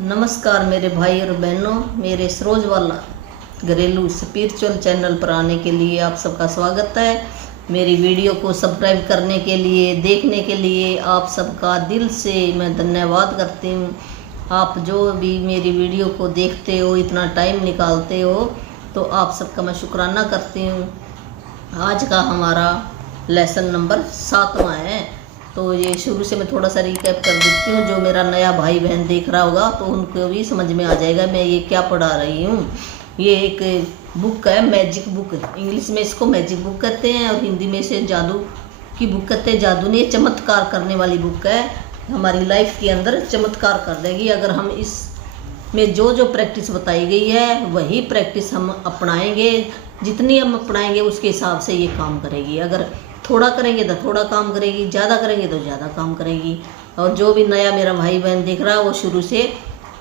नमस्कार मेरे भाई और बहनों, मेरे सरोज वाला घरेलू स्पिरिचुअल चैनल पर आने के लिए आप सबका स्वागत है। मेरी वीडियो को सब्सक्राइब करने के लिए, देखने के लिए आप सबका दिल से मैं धन्यवाद करती हूँ। आप जो भी मेरी वीडियो को देखते हो, इतना टाइम निकालते हो, तो आप सबका मैं शुक्राना करती हूँ। आज का हमारा लेसन नंबर 7वां है। तो ये शुरू से मैं थोड़ा सा रिकैप कर देती हूँ। जो मेरा नया भाई बहन देख रहा होगा तो उनको भी समझ में आ जाएगा मैं ये क्या पढ़ा रही हूँ। ये एक बुक है, मैजिक बुक। इंग्लिश में इसको मैजिक बुक कहते हैं और हिंदी में इसे जादू की बुक कहते हैं। जादू नहीं, चमत्कार करने वाली बुक है। हमारी लाइफ के अंदर चमत्कार कर देगी अगर हम इस में जो प्रैक्टिस बताई गई है वही प्रैक्टिस हम अपनाएंगे। जितनी हम अपनाएंगे उसके हिसाब से ये काम करेगी। अगर थोड़ा करेंगे तो थोड़ा काम करेगी, ज़्यादा करेंगे तो ज़्यादा काम करेगी। और जो भी नया मेरा भाई बहन देख रहा है वो शुरू से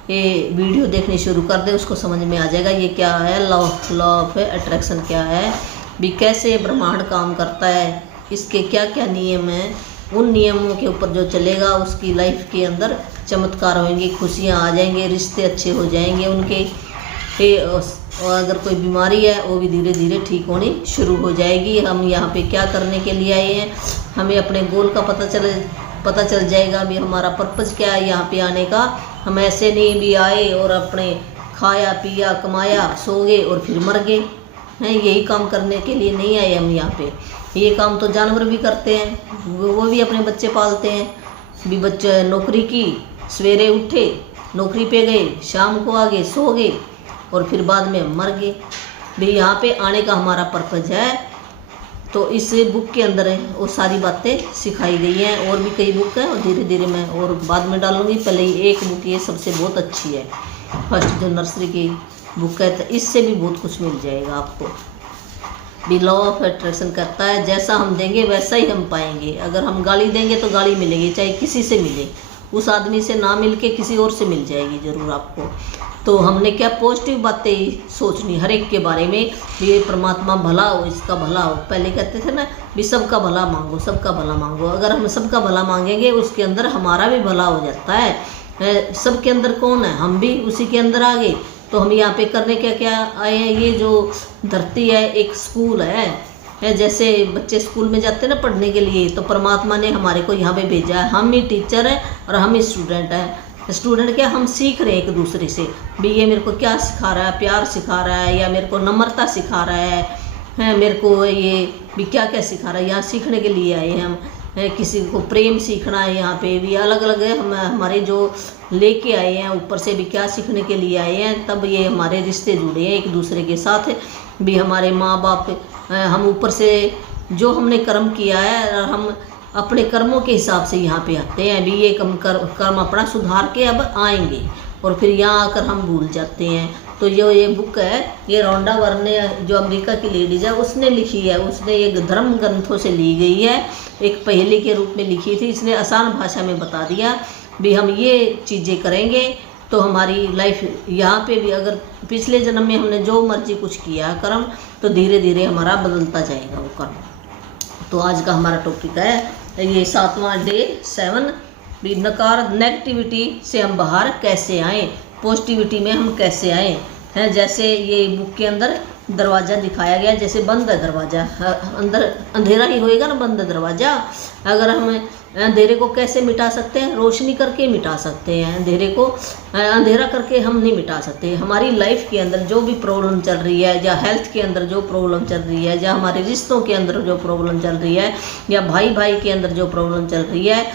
ये वीडियो देखनी शुरू कर दे, उसको समझ में आ जाएगा ये क्या है, लॉ ऑफ अट्रैक्शन क्या है, भी कैसे ब्रह्मांड काम करता है, इसके क्या क्या नियम हैं। उन नियमों के ऊपर जो चलेगा उसकी लाइफ के अंदर चमत्कार होंगे, खुशियाँ आ जाएंगे, रिश्ते अच्छे हो जाएंगे उनके। और अगर कोई बीमारी है वो भी धीरे धीरे ठीक होनी शुरू हो जाएगी। हम यहाँ पे क्या करने के लिए आए हैं, हमें अपने गोल का पता चल जाएगा भी हमारा पर्पज़ क्या है यहाँ पे आने का। हम ऐसे नहीं भी आए और अपने खाया पिया कमाया सो गए और फिर मर गए हैं। यही काम करने के लिए नहीं आए हम यहाँ पे। ये काम तो जानवर भी करते हैं, वो भी अपने बच्चे पालते हैं। भी बच्चे नौकरी की, सवेरे उठे नौकरी पे गए, शाम को आ गए सो गए और फिर बाद में मर गए। भी यहाँ पे आने का हमारा पर्पज़ है। तो इस बुक के अंदर वो सारी बातें सिखाई गई हैं। और भी कई बुक हैं और धीरे धीरे मैं और बाद में डालूंगी। पहले ही एक बुक ये सबसे बहुत अच्छी है, फर्स्ट जो नर्सरी की बुक है, तो इससे भी बहुत कुछ मिल जाएगा आपको। भी लॉ ऑफ अट्रैक्शन करता है जैसा हम देंगे वैसा ही हम पाएंगे। अगर हम गाली देंगे तो गाली मिलेगी, चाहे किसी से मिले, उस आदमी से ना मिल के किसी और से मिल जाएगी ज़रूर आपको। तो हमने क्या पॉजिटिव बातें सोचनी हर एक के बारे में। ये परमात्मा भला हो, इसका भला हो। पहले कहते थे ना भी सबका भला मांगो, सबका भला मांगो। अगर हम सबका भला मांगेंगे उसके अंदर हमारा भी भला हो जाता है। सबके अंदर कौन है, हम भी उसी के अंदर आ गए। तो हम यहाँ पे करने क्या आए हैं। ये जो धरती है एक स्कूल है। जैसे बच्चे स्कूल में जाते हैं ना पढ़ने के लिए, तो परमात्मा ने हमारे को यहाँ पे भेजा है। हम ही टीचर हैं और हम ही स्टूडेंट हैं। स्टूडेंट क्या, हम सीख रहे हैं एक दूसरे से भी। ये मेरे को क्या सिखा रहा है, प्यार सिखा रहा है, या मेरे को नम्रता सिखा रहा है मेरे को ये भी क्या क्या सिखा रहा है। यहाँ सीखने के लिए आए हैं हम। किसी को प्रेम सीखना है, यहाँ पे भी अलग अलग है। हम हमारे जो लेके आए हैं ऊपर से भी क्या सीखने के लिए आए हैं। तब ये हमारे रिश्ते जुड़े हैं एक दूसरे के साथ भी। हमारे माँ बाप, हम ऊपर से जो हमने कर्म किया है और हम अपने कर्मों के हिसाब से यहाँ पे आते हैं। अभी ये कर्म अपना सुधार के अब आएंगे और फिर यहाँ आकर हम भूल जाते हैं। तो ये बुक है, ये रोंडा वर्ने जो अमेरिका की लेडीज है उसने लिखी है। उसने एक धर्म ग्रंथों से ली गई है, एक पहेली के रूप में लिखी थी। इसने आसान भाषा में बता दिया भी हम ये चीज़ें करेंगे तो हमारी लाइफ यहाँ पे भी, अगर पिछले जन्म में हमने जो मर्जी कुछ किया कर्म, तो धीरे धीरे हमारा बदलता जाएगा वो कर्म। तो आज का हमारा टॉपिक है ये 7वां डे 7 भी नकार नेगेटिविटी से हम बाहर कैसे आएँ, पॉजिटिविटी में हम कैसे आएँ हैं। जैसे ये बुक के अंदर दरवाज़ा दिखाया गया, जैसे बंद है दरवाज़ा, अंदर अंधेरा ही होएगा ना बंद दरवाज़ा। अगर हम अंधेरे को कैसे मिटा सकते हैं, रोशनी करके मिटा सकते हैं। अंधेरे को अंधेरा करके हम नहीं मिटा सकते। हमारी लाइफ के अंदर जो भी प्रॉब्लम चल रही है, या हेल्थ के अंदर जो प्रॉब्लम चल रही है, या हमारे रिश्तों के अंदर जो प्रॉब्लम चल रही है, या भाई भाई के अंदर जो प्रॉब्लम चल रही है,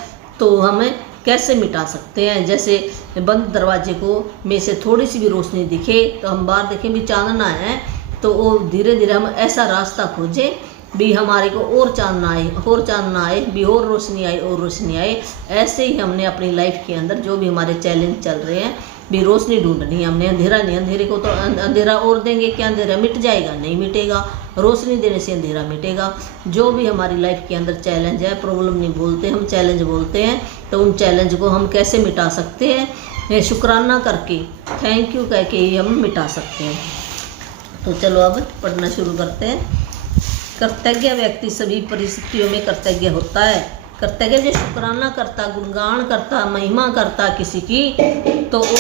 तो हमें कैसे मिटा सकते हैं। जैसे बंद दरवाजे को में से थोड़ी सी भी रोशनी दिखे तो हम बाहर देखें भी चांदना है, तो वो धीरे धीरे हम ऐसा रास्ता खोजें भी हमारे को और चांदना आए, और चांदना आए भी, और रोशनी आए, और रोशनी आए। ऐसे ही हमने अपनी लाइफ के अंदर जो भी हमारे चैलेंज चल रहे हैं भी रोशनी ढूंढनी है हमने। अंधेरा नहीं, अंधेरे को तो अंधेरा और देंगे क्या अंधेरा मिट जाएगा, नहीं मिटेगा। रोशनी देने से अंधेरा मिटेगा। जो भी हमारी लाइफ के अंदर चैलेंज है, प्रॉब्लम नहीं बोलते हम, चैलेंज बोलते हैं, तो उन चैलेंज को हम कैसे मिटा सकते हैं, शुक्राना करके, थैंक यू कह के ही हम मिटा सकते हैं। तो चलो अब पढ़ना शुरू करते हैं। कृतज्ञ व्यक्ति सभी परिस्थितियों में कृतज्ञ होता है। कृतज्ञ जो शुक्राना करता, गुणगान करता, महिमा करता किसी की, तो वो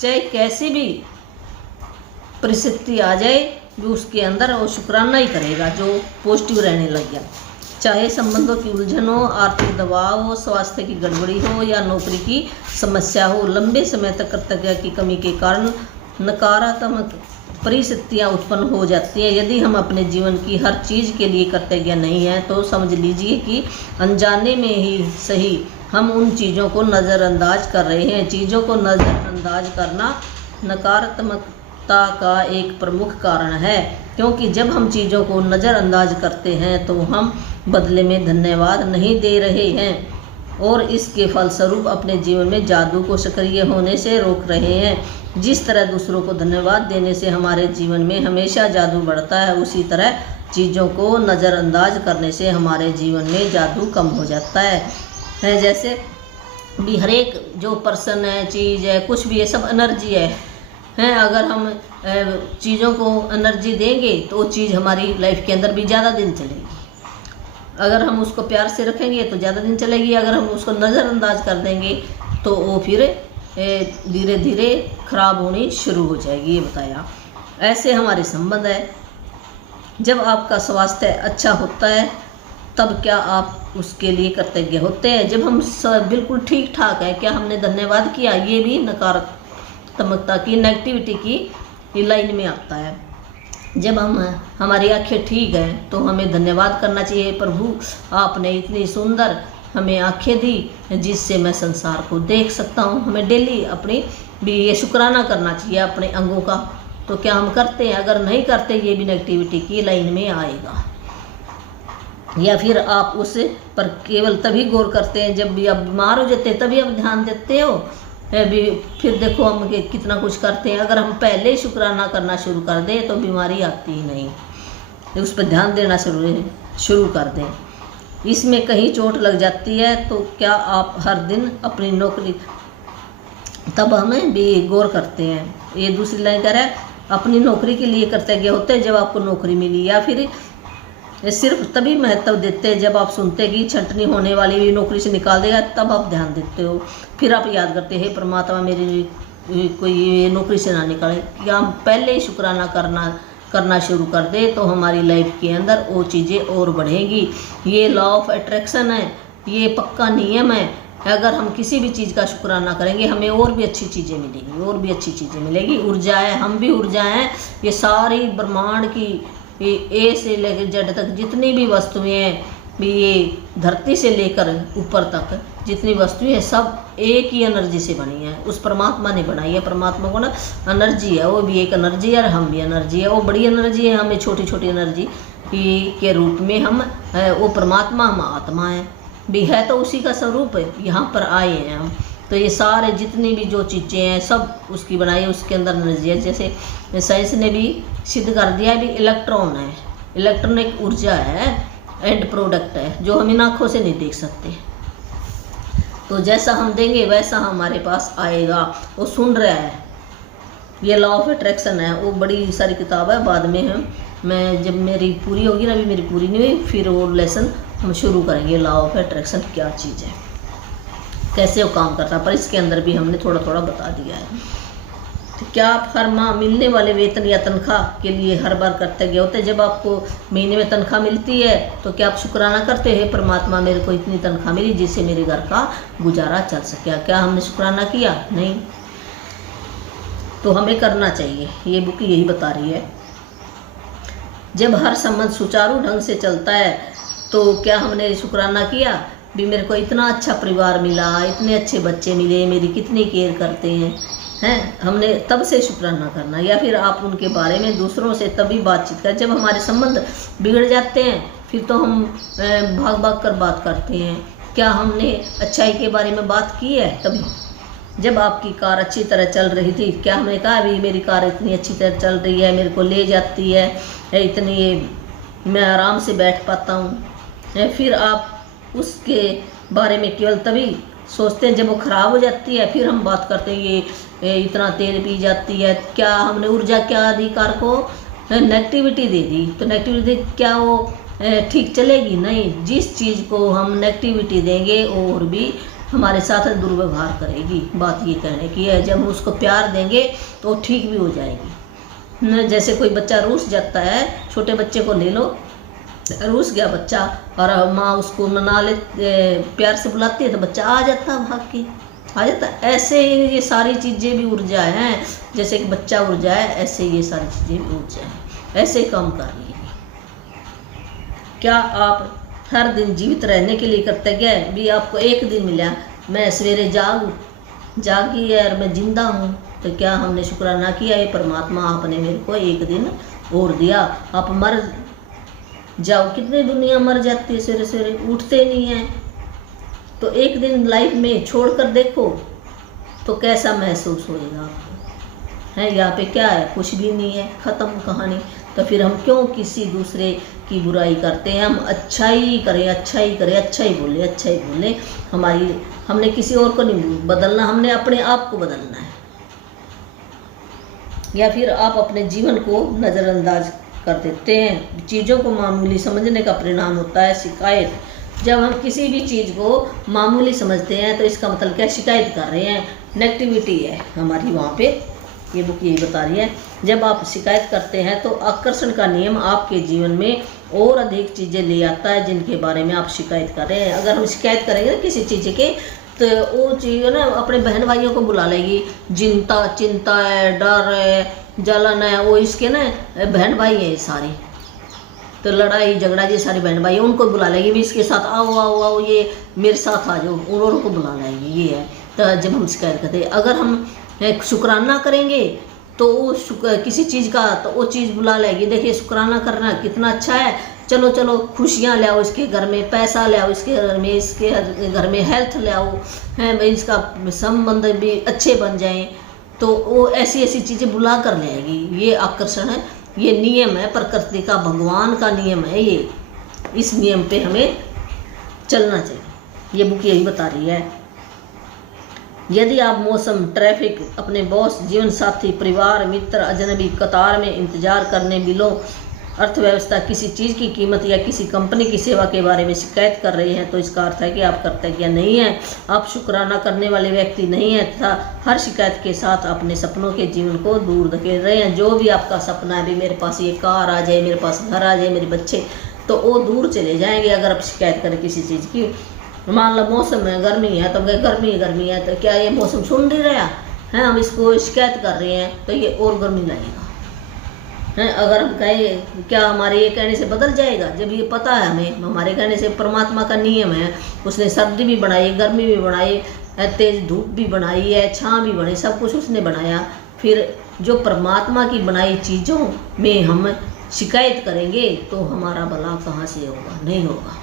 चाहे कैसी भी परिस्थिति आ जाए भी उसके अंदर वो शुक्राना ही करेगा, जो पॉजिटिव रहने लग गया। चाहे संबंधों की उलझन हो, आर्थिक दबाव हो, स्वास्थ्य की गड़बड़ी हो या नौकरी की समस्या हो, लंबे समय तक कृतज्ञता की कमी के कारण नकारात्मक परिस्थितियाँ उत्पन्न हो जाती हैं। यदि हम अपने जीवन की हर चीज़ के लिए कृतज्ञ नहीं हैं तो समझ लीजिए कि अनजाने में ही सही हम उन चीज़ों को नज़रअंदाज कर रहे हैं। चीज़ों को नज़रअंदाज करना नकारात्मकता का एक प्रमुख कारण है, क्योंकि जब हम चीज़ों को नज़रअंदाज करते हैं तो हम बदले में धन्यवाद नहीं दे रहे हैं और इसके फलस्वरूप अपने जीवन में जादू को सक्रिय होने से रोक रहे हैं। जिस तरह दूसरों को धन्यवाद देने से हमारे जीवन में हमेशा जादू बढ़ता है, उसी तरह चीज़ों को नज़रअंदाज करने से हमारे जीवन में जादू कम हो जाता है। जैसे भी हर एक जो पर्सन है, चीज़ है, कुछ भी है, सब एनर्जी है। अगर हम चीज़ों को एनर्जी देंगे तो वो चीज़ हमारी लाइफ के अंदर भी ज़्यादा दिन चलेगी। अगर हम उसको प्यार से रखेंगे तो ज़्यादा दिन चलेगी, अगर हम उसको नज़रअंदाज कर देंगे तो वो फिर धीरे धीरे खराब होनी शुरू हो जाएगी। ये बताया। ऐसे हमारे संबंध है। जब आपका स्वास्थ्य अच्छा होता है तब क्या आप उसके लिए कृतज्ञ होते हैं? जब हम बिल्कुल ठीक ठाक है, क्या हमने धन्यवाद किया? ये भी नकारात्मकता की, नेगेटिविटी की लाइन में आता है। जब हमारी आंखें ठीक हैं तो हमें धन्यवाद करना चाहिए, प्रभु आपने इतनी सुंदर हमें आंखें दी जिससे मैं संसार को देख सकता हूँ। हमें डेली अपनी भी ये शुक्राना करना चाहिए अपने अंगों का। तो क्या हम करते हैं? अगर नहीं करते, ये भी नेगेटिविटी की लाइन में आएगा। या फिर आप उस पर केवल तभी गौर करते हैं जब भी आप बीमार हो जाते हैं, तभी आप ध्यान देते हो। फिर देखो हम कितना कुछ करते हैं। अगर हम पहले ही शुक्राना करना शुरू कर दें तो बीमारी आती ही नहीं, उस पर ध्यान देना शुरू कर दें। इसमें कहीं चोट लग जाती है तो क्या आप हर दिन अपनी नौकरी, तब हमें भी गौर करते हैं। ये दूसरी लाइन कह रहा है, अपनी नौकरी के लिए कृतज्ञ होते हैं जब आपको नौकरी मिली, या फिर सिर्फ तभी महत्व देते हैं जब आप सुनते कि छंटनी होने वाली भी नौकरी से निकाल देगा, तब आप ध्यान देते हो। फिर आप याद करते हैं, परमात्मा मेरी कोई नौकरी से ना निकाले। या हम पहले ही शुक्राना करना शुरू कर दे तो हमारी लाइफ के अंदर वो चीज़ें और बढ़ेंगी। ये लॉ ऑफ अट्रैक्शन है, ये पक्का नियम है। अगर हम किसी भी चीज़ का शुक्राना करेंगे हमें और भी अच्छी चीज़ें मिलेंगी, और भी अच्छी चीज़ें मिलेगी। ऊर्जा है, हम भी ऊर्जा हैं। ये सारी ब्रह्मांड की ए से लेकर जेड तक जितनी भी वस्तुएं हैं, भी ये धरती से लेकर ऊपर तक जितनी वस्तुएं हैं, सब एक ही एनर्जी से बनी है। उस परमात्मा ने बनाई है। परमात्मा को ना एनर्जी है, वो भी एक एनर्जी है और हम भी एनर्जी है। वो बड़ी एनर्जी है, हमें छोटी छोटी एनर्जी के रूप में हम वो परमात्मा, हम आत्मा है भी है, तो उसी का स्वरूप है। यहाँ पर आए हैं हम, तो ये सारे जितनी भी जो चीज़ें हैं सब उसकी बनाई है, उसके अंदर एनर्जी है। जैसे साइंस ने भी सिद्ध कर दिया है भी इलेक्ट्रॉन है। इलेक्ट्रॉन एक ऊर्जा है, एंड प्रोडक्ट है, जो हम इन आँखों से नहीं देख सकते। तो जैसा हम देंगे वैसा हमारे पास आएगा। वो सुन रहा है, ये लॉ ऑफ अट्रैक्शन है। वो बड़ी सारी किताब है, बाद में मैं जब मेरी पूरी होगी ना, अभी मेरी पूरी नहीं हुई, फिर वो लेसन हम शुरू करेंगे। लॉ ऑफ अट्रैक्शन क्या चीज़ है, कैसे वो काम करता है, पर इसके अंदर भी हमने थोड़ा थोड़ा बता दिया है। तो क्या आप हर माह मिलने वाले वेतन या तनख्वाह के लिए हर बार कृतज्ञ होते हैं? जब आपको महीने में तनख्वाह मिलती है तो क्या आप शुक्राना करते हैं, परमात्मा मेरे को इतनी तनख्वाह मिली जिससे मेरे घर का गुजारा चल सके? क्या हमने शुक्राना किया? नहीं। तो हमें करना चाहिए, ये बुक यही बता रही है। जब हर संबंध सुचारू ढंग से चलता है तो क्या हमने शुक्राना किया भी मेरे को इतना अच्छा परिवार मिला, इतने अच्छे बच्चे मिले, मेरी कितनी केयर करते हैं, हमने तब से शुक्राना करना। या फिर आप उनके बारे में दूसरों से तभी बातचीत करें जब हमारे संबंध बिगड़ जाते हैं, फिर तो हम भाग भाग कर बात करते हैं। क्या हमने अच्छाई के बारे में बात की है? तभी जब आपकी कार अच्छी तरह चल रही थी, क्या हमने कहा अभी मेरी कार इतनी अच्छी तरह चल रही है, मेरे को ले जाती है, इतनी मैं आराम से बैठ पाता हूँ? फिर आप उसके बारे में केवल तभी सोचते हैं जब वो ख़राब हो जाती है, फिर हम बात करते हैं ये इतना तेल पी जाती है। क्या हमने ऊर्जा क्या दी कार को? नेगेटिविटी दे दी। तो नेगेटिविटी क्या वो ठीक चलेगी नहीं। जिस चीज़ को हम नेगेटिविटी देंगे और भी हमारे साथ दुर्व्यवहार करेगी। बात ये कहने की है, जब हम उसको प्यार देंगे तो ठीक भी हो जाएगी। जैसे कोई बच्चा रूस जाता है, छोटे बच्चे को ले लो, रूस गया बच्चा और माँ उसको मना ले, प्यार से बुलाती है तो बच्चा आ जाता भाग के आ जाता। ऐसे ही ये सारी चीज़ें भी ऊर्जा हैं, जैसे कि बच्चा ऊर्जा है, ऐसे ये सारी चीज़ें भी ऊर्जा है, ऐसे ही काम कर रही है। क्या आप हर दिन जीवित रहने के लिए कृतज्ञ है? भी आपको एक दिन मिला, मैं सवेरे जागी है और मैं जिंदा हूँ, तो क्या हमने शुक्राना किया? ये परमात्मा आपने मेरे को एक दिन और दिया। आप मर जाओ, कितनी दुनिया मर जाती है, सवेरे सवेरे उठते नहीं है, तो एक दिन लाइफ में छोड़कर देखो तो कैसा महसूस होएगा आपको। है यहाँ पे क्या है? कुछ भी नहीं है, ख़त्म कहानी। तो फिर हम क्यों किसी दूसरे की बुराई करते हैं? हम अच्छा ही करें, अच्छा ही करें, अच्छा ही बोले, अच्छा ही बोले। हमने किसी और को नहीं बदलना, हमने अपने आप को बदलना है। या फिर आप अपने जीवन को नज़रअंदाज कर देते हैं। चीज़ों को मामूली समझने का परिणाम होता है शिकायत। जब हम किसी भी चीज़ को मामूली समझते हैं तो इसका मतलब क्या? शिकायत कर रहे हैं, नेगेटिविटी है हमारी वहाँ पे। ये बुक यही बता रही है। जब आप शिकायत करते हैं तो आकर्षण का नियम आपके जीवन में और अधिक चीज़ें ले आता है जिनके बारे में आप शिकायत कर रहे हैं। अगर हम शिकायत करेंगे ना किसी चीज़ के, तो वो चीज़ ना अपने बहन भाइयों को बुला लेगी। चिंता है, डर है, जलन है, वो इसके ना बहन भाई है सारे, तो लड़ाई झगड़ा ये सारी बहन भाई है, उनको बुला लेगी। भी इसके साथ आओ आओ आओ, ये मेरे साथ आ जाओ, उनको बुला लेगी। ये है तो जब हम शिकायत करते हैं। अगर हम शुक्राना करेंगे तो वो किसी चीज़ का, तो वो चीज़ बुला लेगी। देखिए शुक्राना करना कितना अच्छा है, चलो चलो खुशियाँ ले आओ, इसके घर में पैसा ले आओ, इसके घर में, इसके घर में हेल्थ ले आओ, है भाई, इसका संबंध भी अच्छे बन जाएं। तो वो ऐसी ऐसी चीज़ें बुला कर ले आएगी। ये आकर्षण है, ये नियम है प्रकृति का, भगवान का नियम है ये। इस नियम पे हमें चलना चाहिए। ये बुक यही बता रही है। यदि आप मौसम, ट्रैफिक, अपने बॉस, जीवन साथी, परिवार, मित्र, अजनबी, कतार में इंतजार करने, बिलों, अर्थव्यवस्था, किसी चीज़ की कीमत या किसी कंपनी की सेवा के बारे में शिकायत कर रहे हैं, तो इसका अर्थ है कि आप कृतज्ञ नहीं हैं, आप शुक्राना करने वाले व्यक्ति नहीं हैं तथा हर शिकायत के साथ अपने सपनों के जीवन को दूर धकेल रहे हैं। जो भी आपका सपना है, भी मेरे पास ये कार आ जाए, मेरे पास घर आ जाए, मेरे बच्चे, तो वो दूर चले जाएंगे अगर आप शिकायत करें किसी चीज़ की। मान लो मौसम है, गर्मी है, तो गर्मी है, तो क्या ये मौसम सुन नहीं रहा है? हम इसको शिकायत कर रहे हैं तो ये और गर्मी लगेगा है। अगर हम कहें क्या हमारे ये कहने से बदल जाएगा? जब ये पता है हमें, हमारे कहने से परमात्मा का नियम है, उसने सर्दी भी बनाई, गर्मी भी बनाई, तेज धूप भी बनाई है, छाँ भी बनाई, सब कुछ उसने बनाया। फिर जो परमात्मा की बनाई चीज़ों में हम शिकायत करेंगे तो हमारा भला कहाँ से होगा? नहीं होगा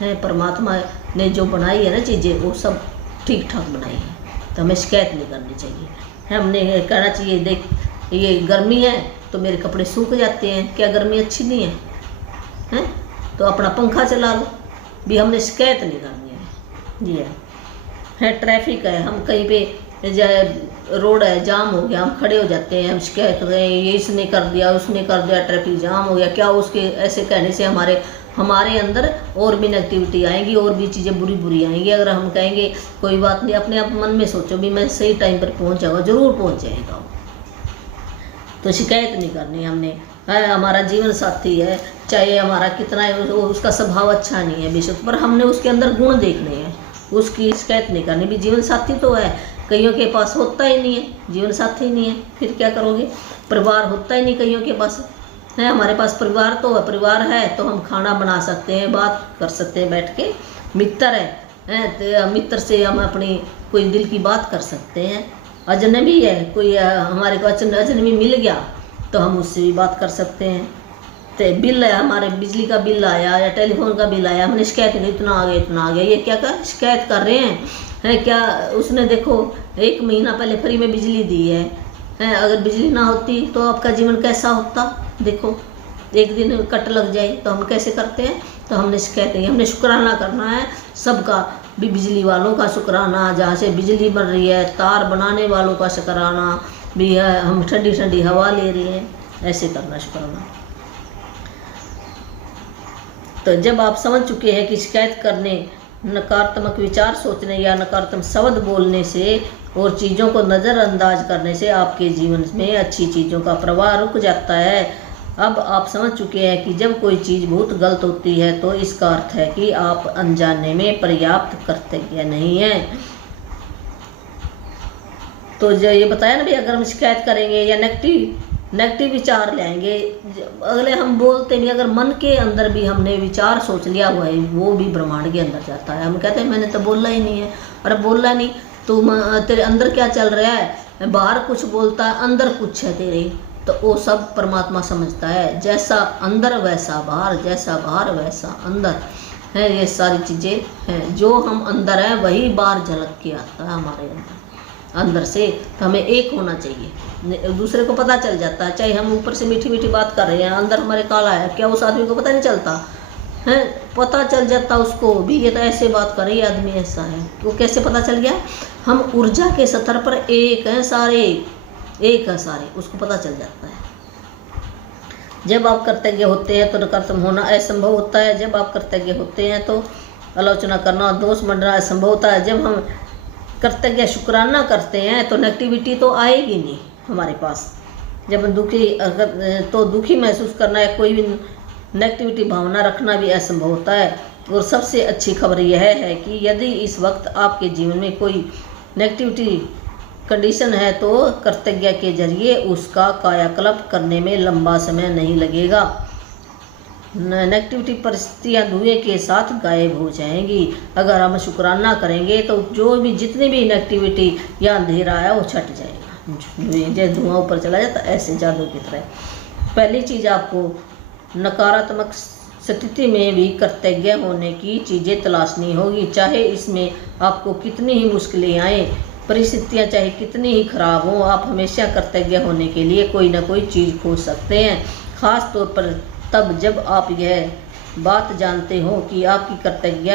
है। परमात्मा ने जो बनाई है ना चीज़ें, वो सब ठीक ठाक बनाई है, तो हमें शिकायत नहीं करनी चाहिए है। हमने कहना चाहिए, देख ये गर्मी है तो मेरे कपड़े सूख जाते हैं, क्या गर्मी अच्छी नहीं है? तो अपना पंखा चला लो। भी हमने शिकायत नहीं करनी है। ये है ट्रैफिक है, हम कहीं पे रोड है, जाम हो गया, हम खड़े हो जाते हैं, हम शिकायत कर रहे हैं, ये इसने कर दिया, उसने कर दिया, ट्रैफिक जाम हो गया। क्या उसके ऐसे कहने से हमारे अंदर और भी नेगेटिविटी आएगी, और भी चीज़ें बुरी आएंगी। अगर हम कहेंगे कोई बात नहीं, अपने आप मन में सोचो भी मैं सही टाइम पर पहुंच जाऊँगा, जरूर पहुंच जाएगा। तो शिकायत नहीं करनी हमने है। हमारा जीवन साथी है, चाहे हमारा कितना है, उसका स्वभाव अच्छा नहीं है बेशक, पर हमने उसके अंदर गुण देखने हैं, उसकी शिकायत नहीं करनी। भी जीवन साथी तो है, कईयों के पास होता ही नहीं है, जीवन साथी नहीं है, फिर क्या करोगे? परिवार होता ही नहीं कईयों के पास है। हमारे पास परिवार तो है, परिवार है तो हम खाना बना सकते हैं, बात कर सकते हैं बैठ के। मित्र है तो मित्र से हम अपनी कोई दिल की बात कर सकते हैं। अजनबी है, कोई हमारे को अजनबी मिल गया तो हम उससे भी बात कर सकते हैं। तो बिल है, हमारे बिजली का बिल आया या टेलीफोन का बिल आया, हमने शिकायत की इतना आ गया, ये क्या कर शिकायत कर रहे हैं? क्या उसने देखो 1 महीना पहले फ्री में बिजली दी है। अगर बिजली ना होती तो आपका जीवन कैसा होता? देखो एक दिन कट लग जाए तो हम कैसे करते हैं? तो हमने शिकायत नहीं, हमने शुक्राना करना है सबका, भी बिजली वालों का शुक्राना, जहाँ से बिजली बन रही है, तार बनाने वालों का शुक्राना भी है, हम ठंडी ठंडी हवा ले रही हैं, ऐसे करना शुक्राना। तो जब आप समझ चुके हैं कि शिकायत करने, नकारात्मक विचार सोचने या नकारात्मक शब्द बोलने से और चीज़ों को नज़रअंदाज करने से आपके जीवन में अच्छी चीज़ों का प्रवाह रुक जाता है। अब आप समझ चुके हैं कि जब कोई चीज़ बहुत गलत होती है तो इसका अर्थ है कि आप अनजाने में पर्याप्त कर्तव्य नहीं हैं। तो जो ये बताया ना भाई, अगर हम शिकायत करेंगे या नेगेटिव विचार लाएंगे, अगले हम बोलते नहीं, अगर मन के अंदर भी हमने विचार सोच लिया हुआ है वो भी ब्रह्मांड के अंदर जाता है। हम कहते हैं मैंने तो बोला ही नहीं है, अरे बोला नहीं तो तेरे अंदर क्या चल रहा है, बाहर कुछ बोलता है अंदर कुछ है तेरे, तो वो सब परमात्मा समझता है। जैसा अंदर वैसा बाहर, जैसा बाहर वैसा अंदर है, ये सारी चीज़ें हैं। जो हम अंदर हैं वही बाहर झलक के आता है हमारे अंदर से। तो हमें एक होना चाहिए, दूसरे को पता चल जाता है। चाहे हम ऊपर से मीठी मीठी बात कर रहे हैं, अंदर हमारे काला है, क्या उस आदमी को पता नहीं चलता है? पता चल जाता उसको भी, ये तो ऐसे बात कर रही है, आदमी ऐसा है। वो कैसे पता चल गया? हम ऊर्जा के स्तर पर एक हैं सारे, एक है सारे, उसको पता चल जाता है। जब आप कृतज्ञ होते हैं तो नकारात्मक होना असंभव होता है। जब आप कृतज्ञ होते हैं तो आलोचना करना, दोष मंडना असंभव होता है। जब हम कृतज्ञ शुक्राना करते हैं तो नेगेटिविटी तो आएगी नहीं हमारे पास। जब दुखी तो दुखी महसूस करना या कोई भी नेगेटिविटी भावना रखना भी असंभव होता है। और सबसे अच्छी खबर यह है कि यदि इस वक्त आपके जीवन में कोई नेगेटिविटी कंडीशन है तो कृतज्ञ के जरिए उसका कायाकल्प करने में लंबा समय नहीं लगेगा। नेगेटिविटी परिस्थितियाँ धुएं के साथ गायब हो जाएंगी। अगर हम शुक्राना करेंगे तो जो भी जितनी भी नेगेटिविटी या अंधेरा है वो छट जाएगा। जैसे धुआं ऊपर चला जाता ऐसे जादू की तरह। पहली चीज़, आपको नकारात्मक स्थिति में भी कृतज्ञ होने की चीज़ें तलाशनी होगी। चाहे इसमें आपको कितनी ही मुश्किलें आए, परिस्थितियाँ चाहे कितनी ही खराब हों, आप हमेशा कृतज्ञ होने के लिए कोई ना कोई चीज़ खोज सकते हैं। ख़ास तौर पर तब जब आप यह बात जानते हो कि आपकी कृतज्ञ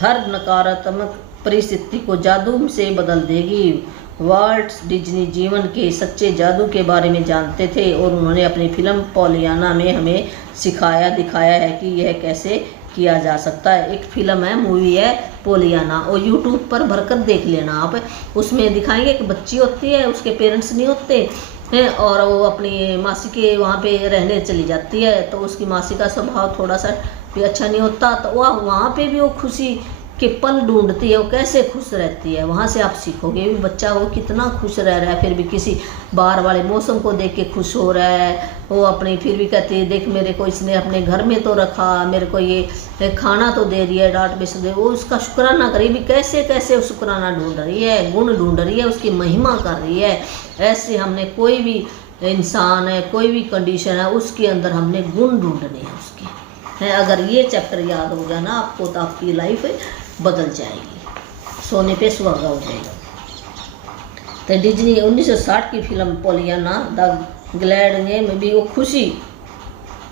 हर नकारात्मक परिस्थिति को जादू से बदल देगी। वाल्ट डिज्नी जीवन के सच्चे जादू के बारे में जानते थे और उन्होंने अपनी फिल्म पोलियाना में हमें सिखाया दिखाया है कि यह कैसे किया जा सकता है। एक फिल्म है, मूवी है पोलियाना, और यूट्यूब पर भरकर देख लेना आप। उसमें दिखाएंगे कि बच्ची होती है, उसके पेरेंट्स नहीं होते हैं और वो अपनी मासी के वहाँ पे रहने चली जाती है। तो उसकी मासी का स्वभाव थोड़ा सा भी अच्छा नहीं होता, तो वह वहाँ पे भी वो खुशी के पल ढूंढती है, वो कैसे खुश रहती है। वहाँ से आप सीखोगे भी बच्चा वो कितना खुश रह रहा है, फिर भी किसी बाहर वाले मौसम को देख के खुश हो रहा है। वो अपनी फिर भी कहती है देख मेरे को इसने अपने घर में तो रखा, मेरे को ये खाना तो दे दिया, डांट बेच दे, वो उसका शुक्राना करी भी, कैसे कैसे शुक्राना ढूंढ रही है, गुण ढूंढ रही है, उसकी महिमा कर रही है। ऐसे हमने कोई भी इंसान है, कोई भी कंडीशन है, उसके अंदर हमने गुण ढूंढने हैं उसके है। अगर ये चैप्टर याद हो गया ना आपको तो आपकी लाइफ बदल जाएगी, सोने पे सुहागा हो जाएगा। तो डिज्नी 1960 की फिल्म पोलियाना द ग्लैड में भी वो खुशी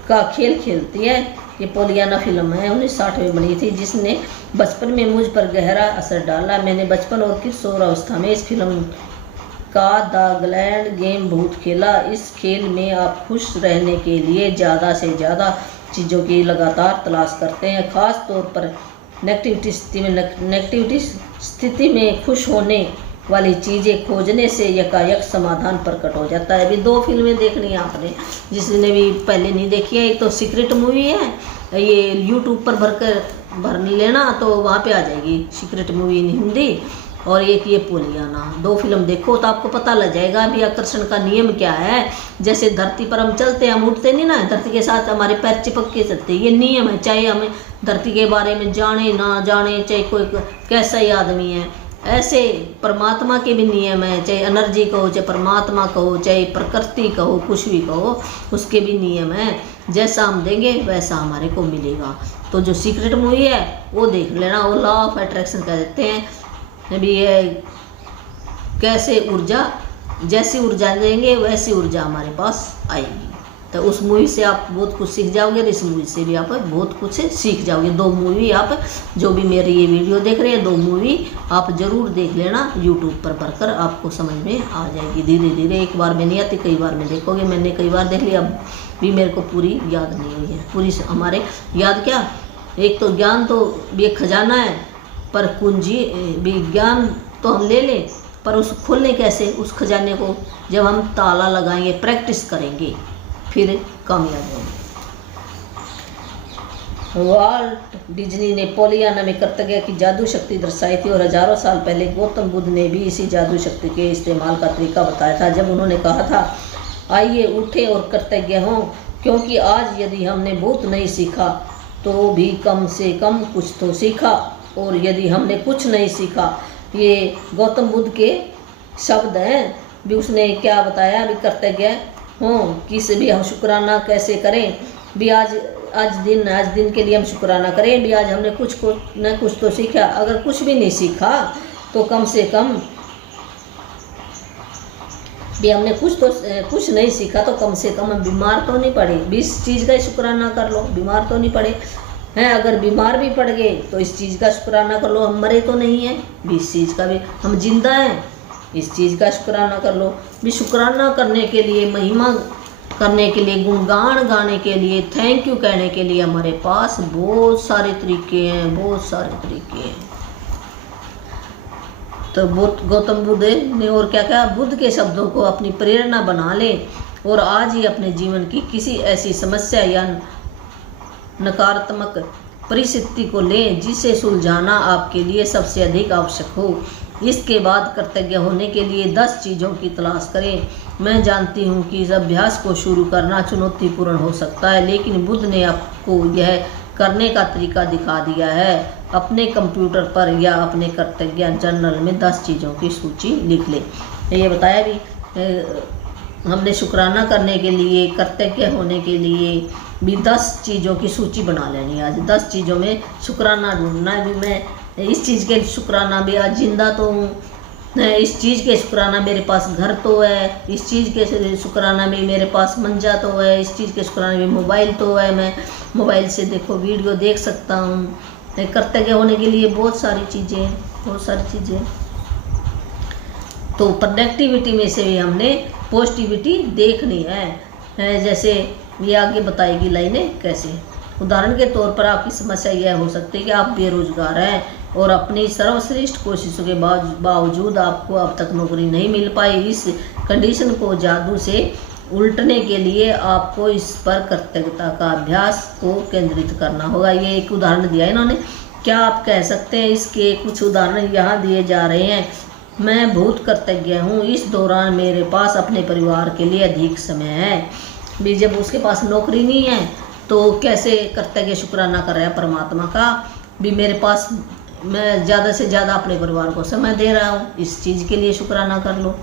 का खेल खेलती है। ये पोलियाना फिल्म है 1960 में बनी थी, जिसने बचपन में मुझ पर गहरा असर डाला। मैंने बचपन और किशोर अवस्था में इस फिल्म का द ग्लैड गेम बहुत खेला। इस खेल में आप खुश रहने के लिए ज़्यादा से ज़्यादा चीज़ों की लगातार तलाश करते हैं। ख़ास तौर पर नेगेटिविटी स्थिति में खुश होने वाली चीज़ें खोजने से यकायक समाधान प्रकट हो जाता है। अभी 2 फिल्में देखनी है आपने, जिसने भी पहले नहीं देखी है। एक तो सीक्रेट मूवी है, ये यूट्यूब पर भर लेना तो वहाँ पे आ जाएगी सीक्रेट मूवी इन हिंदी, और एक ये पोलियाना। 2 फिल्म देखो तो आपको पता लग जाएगा भी आकर्षण का नियम क्या है। जैसे धरती पर हम चलते हैं, हम उठते नहीं ना, धरती के साथ हमारे पैर चिपक के चलते, ये नियम है। चाहे हमें धरती के बारे में जाने ना जाने, चाहे कोई कैसा ही आदमी है, ऐसे परमात्मा के भी नियम है। चाहे एनर्जी कहो, चाहे परमात्मा कहो, चाहे प्रकृति कहो, कुछ भी कहो, उसके भी नियम है। जैसा हम देंगे वैसा हमारे को मिलेगा। तो जो सीक्रेट मूवी है वो देख लेना, वो लॉ ऑफ अट्रैक्शन कह देते हैं। अभी ये कैसे ऊर्जा, जैसी ऊर्जा देंगे वैसी ऊर्जा हमारे पास आएगी। तो उस मूवी से आप बहुत कुछ सीख जाओगे और इस मूवी से भी आप बहुत कुछ सीख जाओगे। 2 मूवी आप जो भी मेरे ये वीडियो देख रहे हैं 2 मूवी आप ज़रूर देख लेना, यूट्यूब पर भरकर आपको समझ में आ जाएगी धीरे धीरे। एक बार में नहीं आती, कई बार में देखोगे। मैंने कई बार देख लिया, अब भी मेरे को पूरी याद नहीं हुई है। पूरी हमारे याद क्या, एक तो ज्ञान तो भी खजाना है, पर कुंजी भी ज्ञान तो हम ले लें, पर उस खोलने कैसे उस खजाने को, जब हम ताला लगाएंगे, प्रैक्टिस करेंगे, फिर कामयाब होंगे। वाल्ट डिज्नी ने पोलियाना में कर्तव्य की जादू शक्ति दर्शाई थी और हजारों साल पहले गौतम बुद्ध ने भी इसी जादू शक्ति के इस्तेमाल का तरीका बताया था, जब उन्होंने कहा था आइए उठे और कर्तव्य हों, क्योंकि आज यदि हमने बहुत नहीं सीखा तो भी कम से कम कुछ तो सीखा, और यदि हमने कुछ नहीं सीखा, ये गौतम बुद्ध के शब्द हैं। भी उसने क्या बताया, भी कर्तव्य हों, किस भी हम शुक्राना कैसे करें, भी आज दिन के लिए हम शुक्राना करें, भी आज हमने कुछ तो सीखा। अगर कुछ भी नहीं सीखा तो कम से कम भी हमने कुछ नहीं सीखा तो कम से कम हम बीमार तो नहीं पड़े, भी इस चीज़ का शुक्राना कर लो, बीमार तो नहीं पड़े हैं। अगर बीमार भी पड़ गए तो इस चीज़ का शुक्राना कर लो, हम मरे तो नहीं हैं, भी इस चीज़ का भी हम जिंदा हैं, इस चीज़ का शुक्राना कर लो। भी शुक्राना करने के लिए, महिमा करने के लिए, गुणगान गाने के लिए, थैंक यू कहने के लिए हमारे पास बहुत सारे तरीके हैं, बहुत सारे तरीके हैं। तो गौतम बुद्ध ने और क्या कहा, बुद्ध के शब्दों को अपनी प्रेरणा बना लें और आज ही अपने जीवन की किसी ऐसी समस्या या नकारात्मक परिस्थिति को लें जिसे सुलझाना आपके लिए सबसे अधिक आवश्यक हो। इसके बाद कर्तव्य होने के लिए 10 चीज़ों की तलाश करें। मैं जानती हूँ कि इस अभ्यास को शुरू करना चुनौतीपूर्ण हो सकता है, लेकिन बुद्ध ने आपको यह करने का तरीका दिखा दिया है। अपने कंप्यूटर पर या अपने कर्तव्य जर्नल में 10 चीज़ों की सूची लिख लें। ये बताया भी हमने शुक्राना करने के लिए, कर्तव्य होने के लिए भी 10 चीज़ों की सूची बना लेनी। आज 10 चीज़ों में शुक्राना ढूंढना है। भी मैं इस चीज़ के शुक्राना भी आज जिंदा तो हूँ, इस चीज़ के शुक्राना मेरे पास घर तो है, इस चीज़ के शुक्राना भी मेरे पास मंजा तो है, इस चीज़ के शुक्राना भी मोबाइल तो है, मैं मोबाइल से देखो वीडियो देख सकता हूँ। कर्तव्य होने के लिए बहुत सारी चीज़ें। तो प्रोडक्टिविटी में से भी हमने पॉजिटिविटी देखनी है। जैसे ये आगे बताएगी लाइनें कैसे। उदाहरण के तौर पर आपकी समस्या यह हो सकती है कि आप बेरोजगार हैं और अपनी सर्वश्रेष्ठ कोशिशों के बावजूद आपको अब तक नौकरी नहीं मिल पाई। इस कंडीशन को जादू से उल्टने के लिए आपको इस पर कर्तव्यता का अभ्यास को केंद्रित करना होगा। ये एक उदाहरण दिया है इन्होंने। क्या आप कह सकते हैं, इसके कुछ उदाहरण यहाँ दिए जा रहे हैं। मैं बहुत कृतज्ञ हूँ, इस दौरान मेरे पास अपने परिवार के लिए अधिक समय है। भी जब उसके पास नौकरी नहीं है तो कैसे कर्तव्य शुक्राना कर रहा है परमात्मा का, भी मेरे पास मैं ज़्यादा से ज़्यादा अपने परिवार को समय दे रहा हूँ, इस चीज़ के लिए शुक्राना कर लो।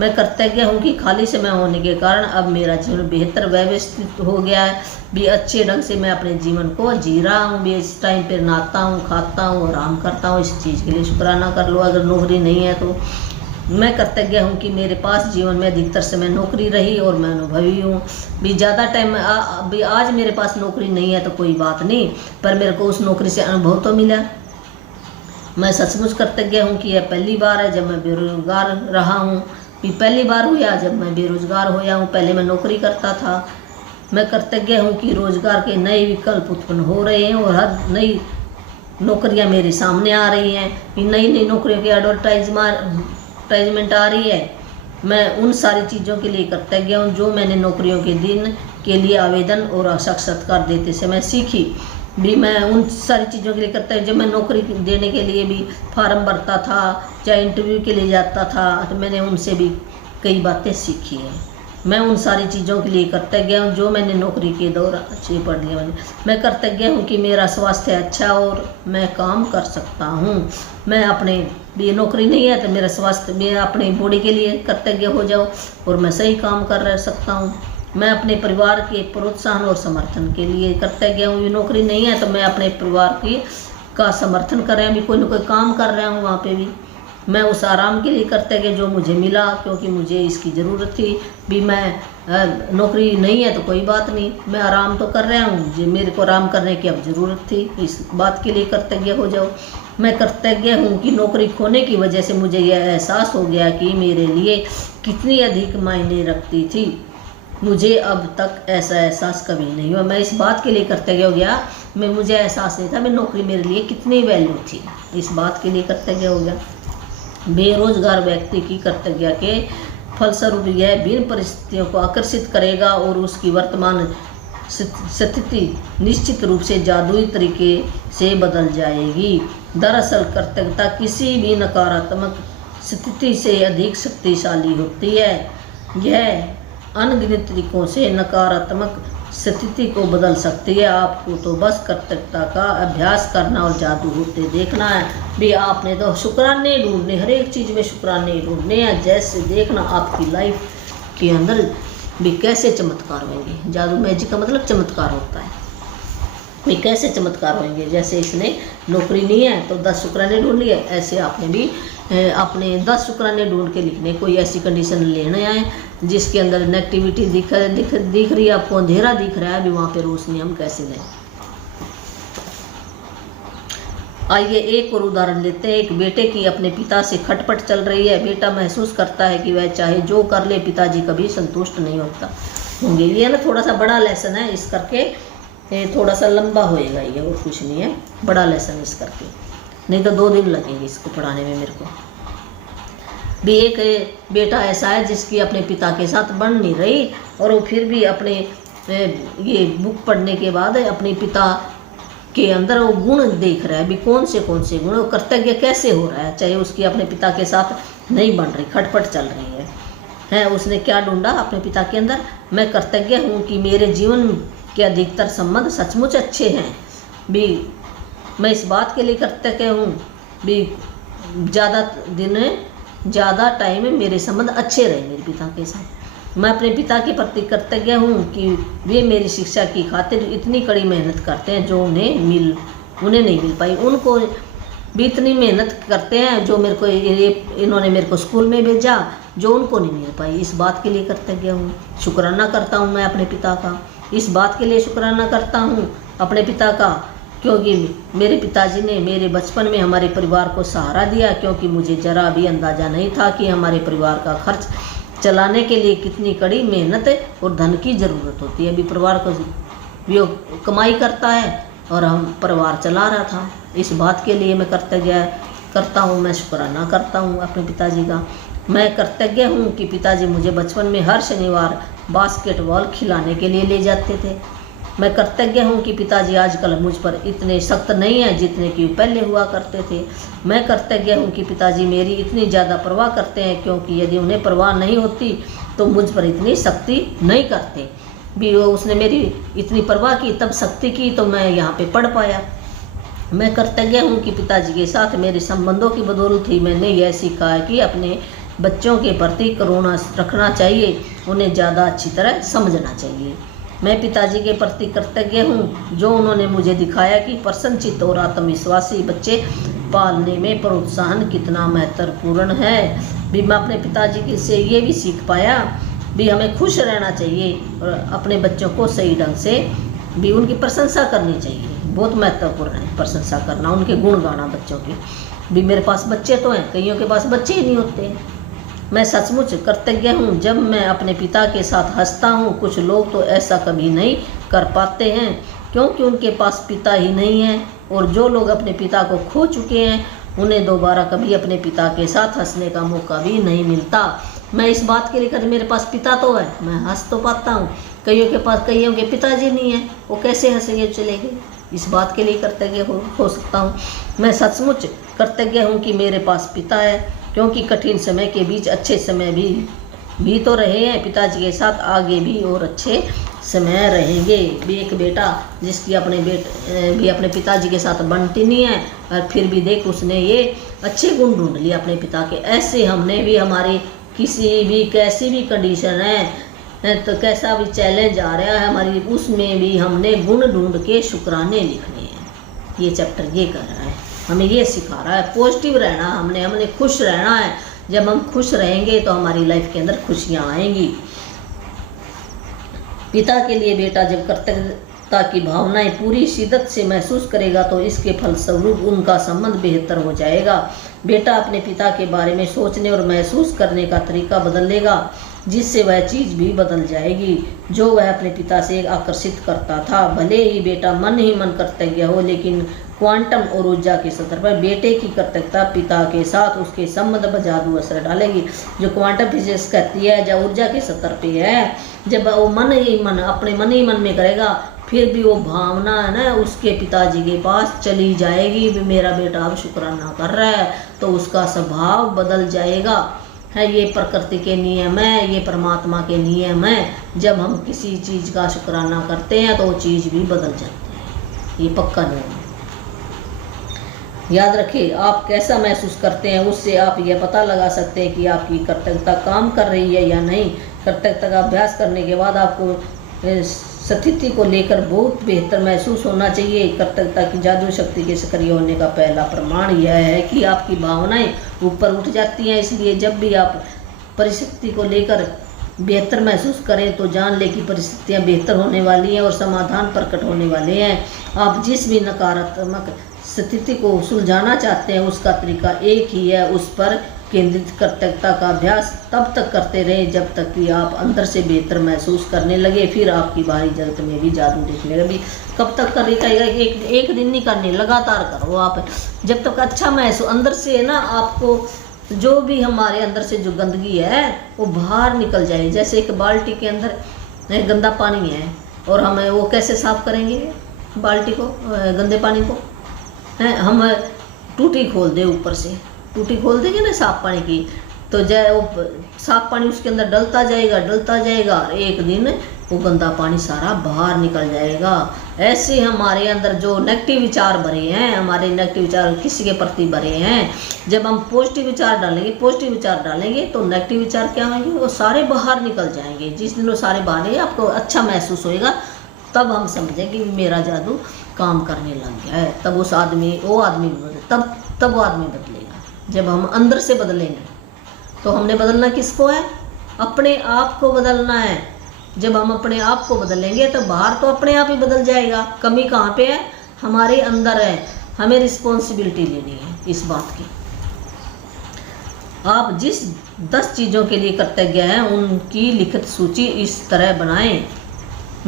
मैं कृतज्ञ हूँ कि खाली समय होने के कारण अब मेरा जीवन बेहतर व्यवस्थित हो गया है। भी अच्छे ढंग से मैं अपने जीवन को जी रहा हूँ, भी इस टाइम पर नहाता हूँ, खाता हूँ, आराम करता हूँ, इस चीज़ के लिए शुक्राना कर लो। अगर नौकरी नहीं है तो मैं कृतज्ञ हूँ कि मेरे पास जीवन में अधिकतर समय नौकरी रही और मैं अनुभवी हूँ। भी ज़्यादा टाइम भी आज मेरे पास नौकरी नहीं है तो कोई बात नहीं, पर मेरे को उस नौकरी से अनुभव तो मिला। मैं सचमुच कृतज्ञ हूँ कि यह पहली बार है जब मैं बेरोजगार रहा हूँ। भी पहली बार हुआ जब मैं बेरोजगार होया हूँ, पहले मैं नौकरी करता था। मैं कृतज्ञ हूँ कि रोजगार के नए विकल्प उत्पन्न हो रहे हैं और हर नई नौकरियाँ मेरे सामने आ रही हैं। नई नई नौकरियों की एडवर्टाइजमेंट आ रही है। मैं उन सारी चीज़ों के लिए कृतज्ञ हूँ जो मैंने नौकरियों के दिन के लिए आवेदन और साक्षात्कार देते समय सीखी। भी मैं उन सारी चीज़ों के लिए करता हूँ। जब मैं नौकरी देने के लिए भी फार्म भरता था, चाहे इंटरव्यू के लिए जाता था, तो मैंने उनसे भी कई बातें सीखी हैं। मैं उन सारी चीज़ों के लिए कृतज्ञ हूँ जो मैंने नौकरी के दौरान अच्छी पढ़ लिया। मैं कृतज्ञ हूँ कि मेरा स्वास्थ्य अच्छा और मैं काम कर सकता हूँ। मैं अपने भी नौकरी नहीं है तो मेरा स्वास्थ्य, मैं अपनी बॉडी के लिए कृतज्ञ हो जाऊँ और मैं सही काम कर सकता हूँ। मैं अपने परिवार के प्रोत्साहन और समर्थन के लिए कृतज्ञ हूँ। ये नौकरी नहीं है तो मैं अपने परिवार का समर्थन कर रहा हूँ, भी कोई ना कोई काम कर रहा हूँ वहाँ पे भी। मैं उस आराम के लिए कर्तव्य जो मुझे मिला, क्योंकि मुझे इसकी ज़रूरत थी। भी मैं नौकरी नहीं है तो कोई बात नहीं, मैं आराम तो कर रहा हूँ, जो मेरे को आराम करने की अब ज़रूरत थी, इस बात के लिए कर्तव्य हो जाओ। मैं कर्तव्य हूँ कि नौकरी खोने की वजह से मुझे यह एहसास हो गया कि मेरे लिए कितनी अधिक मायने रखती थी। मुझे अब तक ऐसा एहसास कभी नहीं हुआ। मैं इस बात के लिए कर्तव्य हो गया, मुझे एहसास नहीं था मैं नौकरी मेरे लिए कितनी वैल्यू थी, इस बात के लिए कर्तव्य हो गया। बेरोजगार व्यक्ति की कर्तव्य के फलस्वरूप यह भिन्न परिस्थितियों को आकर्षित करेगा और उसकी वर्तमान स्थिति निश्चित रूप से जादुई तरीके से बदल जाएगी। दरअसल कर्तव्यता किसी भी नकारात्मक स्थिति से अधिक शक्तिशाली होती है। यह अनगिनत तरीकों से नकारात्मक स्थिति को बदल सकती है। आपको तो बस कर्तव्यता का अभ्यास करना और जादू होते देखना है। भी आपने तो शुक्राने ढूंढने, हर एक चीज़ में शुक्राने ढूंढने हैं। जैसे देखना आपकी लाइफ के अंदर भी कैसे चमत्कार होंगे। जादू मैजिक का मतलब चमत्कार होता है, भी कैसे चमत्कार होंगे। जैसे इसने नौकरी नहीं है तो 10 शुक्राने ढूंढ लिए, ऐसे आपने भी अपने 10 शुक्राने ढूंढ के लिखने। कोई ऐसी कंडीशन लेने आए जिसके अंदर नेगेटिविटी दिख रही है, आपको अंधेरा दिख रहा है, भी वहाँ पे रोशनी हम कैसे लें। आइए एक और उदाहरण लेते हैं। एक बेटे की अपने पिता से खटपट चल रही है। बेटा महसूस करता है कि वह चाहे जो कर ले पिताजी कभी संतुष्ट नहीं होंगे। ये ना थोड़ा सा बड़ा लेसन है, इस करके थोड़ा सा लंबा होएगा ये, और कुछ नहीं है, बड़ा लेसन इस करके, नहीं तो 2 दिन लगेंगे इसको पढ़ाने में मेरे को भी। एक बेटा ऐसा है जिसकी अपने पिता के साथ बन नहीं रही, और वो फिर भी अपने ये बुक पढ़ने के बाद अपने पिता के अंदर वो गुण देख रहा है। भी कौन से गुण, वो कर्तव्य कैसे हो रहा है, चाहे उसकी अपने पिता के साथ नहीं बन रही, खटपट चल रही है। उसने क्या ढूंढा अपने पिता के अंदर, मैं कर्तव्य हूँ कि मेरे जीवन के अधिकतर संबंध सचमुच अच्छे हैं। भी मैं इस बात के लिए कर्तव्य हूँ भी ज़्यादा टाइम मेरे संबंध अच्छे रहे मेरे पिता के साथ। मैं अपने पिता के प्रति कर्तव्य हूँ कि वे मेरी शिक्षा की खातिर इतनी कड़ी मेहनत करते हैं जो उन्हें नहीं मिल पाई। उनको भी इतनी मेहनत करते हैं जो मेरे को इन्होंने मेरे को स्कूल में भेजा, जो उनको नहीं मिल पाई। इस बात के लिए कर्तव्य हूँ। शुक्राना करता हूँ मैं अपने पिता का, इस बात के लिए शुक्राना करता हूँ अपने पिता का, क्योंकि मेरे पिताजी ने मेरे बचपन में हमारे परिवार को सहारा दिया। क्योंकि मुझे ज़रा भी अंदाज़ा नहीं था कि हमारे परिवार का खर्च चलाने के लिए कितनी कड़ी मेहनत और धन की ज़रूरत होती है। अभी परिवार को भी कमाई करता है और हम परिवार चला रहा था। इस बात के लिए मैं कर्तव्य करता हूँ, मैं शुक्राना करता हूँ अपने पिताजी का। मैं कर्तव्य हूँ कि पिताजी मुझे बचपन में हर शनिवार बास्केटबॉल खिलाने के लिए ले जाते थे। मैं कर्तव्य हूँ कि पिताजी आजकल मुझ पर इतने सख्त नहीं हैं जितने कि पहले हुआ करते थे। मैं कर्तव्य हूँ कि पिताजी मेरी इतनी ज़्यादा परवाह करते हैं, क्योंकि यदि उन्हें परवाह नहीं होती तो मुझ पर इतनी सख्ती नहीं करते। भी उसने मेरी इतनी परवाह की, तब सख्ती की, तो मैं यहाँ पे पढ़ पाया। मैं कर्तव्य हूँ कि पिताजी के साथ मेरे संबंधों की बदौलत ही मैंने यह सीखा है कि अपने बच्चों के प्रति करुणा रखना चाहिए, उन्हें ज़्यादा अच्छी तरह समझना चाहिए। मैं पिताजी के प्रति कर्तव्य हूँ जो उन्होंने मुझे दिखाया कि प्रसन्नचित्त और आत्मविश्वासी बच्चे पालने में प्रोत्साहन कितना महत्वपूर्ण है। भी मैं अपने पिताजी से ये भी सीख पाया भी हमें खुश रहना चाहिए और अपने बच्चों को सही ढंग से भी उनकी प्रशंसा करनी चाहिए। बहुत महत्वपूर्ण है प्रशंसा करना, उनके गुण गाना बच्चों के। भी मेरे पास बच्चे तो हैं, कईयों के पास बच्चे ही नहीं होते। मैं सचमुच कर्तव्य हूँ जब मैं अपने पिता के साथ हंसता हूँ। कुछ लोग तो ऐसा कभी नहीं कर पाते हैं क्योंकि उनके पास पिता ही नहीं है, और जो लोग अपने पिता को खो चुके हैं उन्हें दोबारा कभी अपने पिता के साथ हंसने का मौका भी नहीं मिलता। मैं इस बात के लिए कर, मेरे पास पिता तो है, मैं हंस तो पाता हूँ। कईयों के पिताजी नहीं है, वो कैसे हंसेंगे चलेंगे। इस बात के लिए कर्तव्य हो सकता हूँ। मैं सचमुच कर्तव्य हूँ कि मेरे पास पिता है, क्योंकि कठिन समय के बीच अच्छे समय भी तो रहे हैं। पिताजी के साथ आगे भी और अच्छे समय रहेंगे। भी एक बेटा जिसकी अपने पिताजी के साथ बनती नहीं है, और फिर भी देख उसने ये अच्छे गुण ढूंढ लिए अपने पिता के। ऐसे हमने भी हमारी कैसी भी कंडीशन है तो कैसा भी चैलेंज आ रहा है हमारी, उसमें भी हमने गुण ढूंढ के शुक्राने लिखने हैं। ये चैप्टर ये कर रहा है। हमें ये सिखा रहा है। पॉजिटिव रहना, हमने खुश रहना है। जब हम खुश रहेंगे तो हमारी लाइफ के अंदर खुशियाँ आएंगी। पिता के लिए बेटा जब कर्तव्यता की भावनाएं पूरी शिद्दत से महसूस करेगा तो इसके फलस्वरूप उनका संबंध बेहतर हो जाएगा। बेटा अपने पिता के बारे में सोचने और महसूस करने का तरीका बदल लेगा, जिससे वह चीज़ भी बदल जाएगी जो वह अपने पिता से आकर्षित करता था। भले ही बेटा मन ही मन कर्तव्य हो, लेकिन क्वांटम और ऊर्जा के स्तर पर बेटे की कर्तव्यता पिता के साथ उसके संबंध पर जादू असर डालेगी। जो क्वांटम फिजिक्स कहती है, जब ऊर्जा के स्तर पे है, जब वो अपने मन ही मन में करेगा, फिर भी वो भावना है ना उसके पिताजी के पास चली जाएगी भी मेरा बेटा अब शुक्राना कर रहा है, तो उसका स्वभाव बदल जाएगा। है ये प्रकृति के नियम है, ये परमात्मा के नियम है। जब हम किसी चीज़ का शुक्राना करते हैं तो वो चीज़ भी बदल जाती है, ये पक्का नियम है। याद रखिए, आप कैसा महसूस करते हैं उससे आप यह पता लगा सकते हैं कि आपकी कर्तव्यता काम कर रही है या नहीं। कर्तव्यता का अभ्यास करने के बाद आपको स्थिति को लेकर बहुत बेहतर महसूस होना चाहिए। कर्तव्यता की जादू शक्ति के सक्रिय होने का पहला प्रमाण यह है कि आपकी भावनाएं ऊपर उठ जाती हैं। इसलिए जब भी आप परिस्थिति को लेकर बेहतर महसूस करें तो जान लें कि परिस्थितियां बेहतर होने वाली हैं और समाधान प्रकट होने वाले हैं। आप जिस भी नकारात्मक स्थिति को सुलझाना चाहते हैं उसका तरीका एक ही है, उस पर केंद्रित कर्तव्यता का अभ्यास तब तक करते रहे जब तक कि आप अंदर से बेहतर महसूस करने लगे। फिर आपकी बाहरी जगत में भी जादू दिखने लगे। कब तक करेगा? एक दिन नहीं करनी, लगातार करो आप, जब तक अच्छा महसूस अंदर से है ना। आपको जो भी हमारे अंदर से जो गंदगी है वो बाहर निकल जाए। जैसे एक बाल्टी के अंदर गंदा पानी है और हम वो कैसे साफ करेंगे बाल्टी को, गंदे पानी को? हैं हम टूटी खोल दे, ऊपर से टूटी खोल देंगे ना साफ पानी की, तो वो साफ पानी उसके अंदर डलता जाएगा और एक दिन वो गंदा पानी सारा बाहर निकल जाएगा। ऐसे हमारे अंदर जो नेगेटिव विचार भरे हैं, हमारे नेगेटिव विचार किसी के प्रति भरे हैं, जब हम पॉजिटिव विचार डालेंगे तो नेगेटिव विचार क्या होंगे? वो सारे बाहर निकल जाएंगे। जिस दिन वो सारे बाहर आपको अच्छा महसूस होएगा तब हम समझें कि मेरा जादू काम करने लग गया है। तब वो आदमी तब वो आदमी बदलेगा। जब हम अंदर से बदलेंगे तो हमने बदलना किसको है? अपने आप को बदलना है। जब हम अपने आप को बदलेंगे तो बाहर तो अपने आप ही बदल जाएगा। कमी कहाँ पे है? हमारे अंदर है। हमें रिस्पॉन्सिबिलिटी लेनी है इस बात की। आप जिस 10 चीज़ों के लिए कृतज्ञ हैं उनकी लिखित सूची इस तरह बनाएं।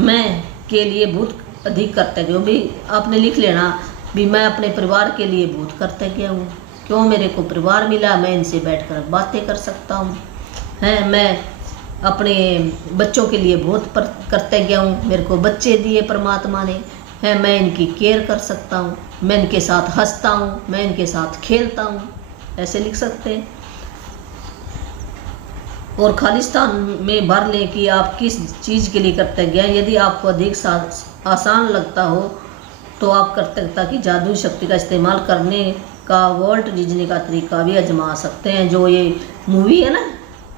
मैं के लिए बहुत अधिक कृतज्ञ हूँ। भी आपने लिख लेना भी मैं अपने परिवार के लिए बहुत कृतज्ञ हूँ। क्यों? मेरे को परिवार मिला, मैं इनसे बैठकर बातें कर सकता हूँ। हैं मैं अपने बच्चों के लिए बहुत कृतज्ञ हूँ, मेरे को बच्चे दिए परमात्मा ने। हैं मैं इनकी केयर कर सकता हूँ, मैं इनके साथ हंसता हूँ, मैं इनके साथ खेलता हूँ। ऐसे लिख सकते हैं। और खालिस्तान में भर लें कि आप किस चीज़ के लिए कृतज्ञ हैं। यदि आपको अधिक आसान लगता हो तो आप कृतज्ञता की जादू शक्ति का इस्तेमाल करने का वॉल्ट डिज्नी का तरीका भी आजमा सकते हैं। जो ये मूवी है ना,